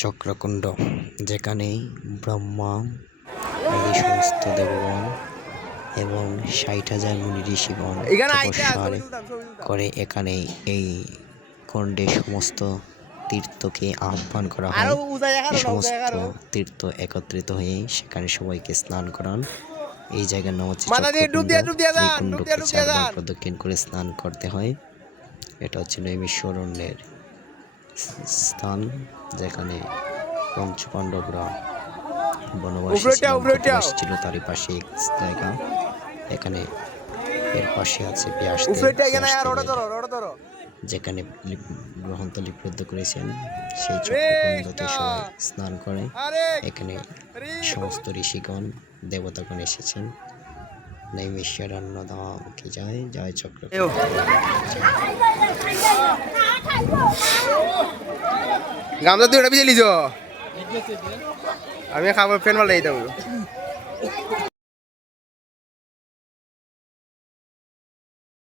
চক্রকুণ্ড, যেখানে ব্রহ্মা আদি সমস্ত দেবগণ এবং ৬০,০০০ মুনি ঋষিগণ তপস্যা করে। এখানে এই কুণ্ডে সমস্ত তীর্থকে আহ্বান করা হয়। সমস্ত তীর্থ একত্রিত হয়ে সেখানে সবাইকে স্নান করান। এই জায়গার নাম হচ্ছে চক্রকুণ্ড। এই কুণ্ডকে ৪ বার প্রদক্ষিণ করে স্নান করতে হয়। এটা হচ্ছে নৈমিষারণ্যের স্থান, যেখানে পঞ্চপাণ্ডবরা বনবাস ছিল, তারই পাশে এক জায়গা। এখানে এর পাশে আছে ব্যাসদেব, যেখানে গ্রন্থ লিপিবদ্ধ করেছেন। সেই চক্রকুণ্ডতে সবাই স্নান করে। এখানে সমস্ত ঋষিগণ দেবতাগণ এসেছেন। নৈমিষারণ্য ধামকে যায় জয় চক্রকুণ্ড। গামছা তুই ওটা পিছিয়ে লিছ, আমি খাবার ফ্যান মাল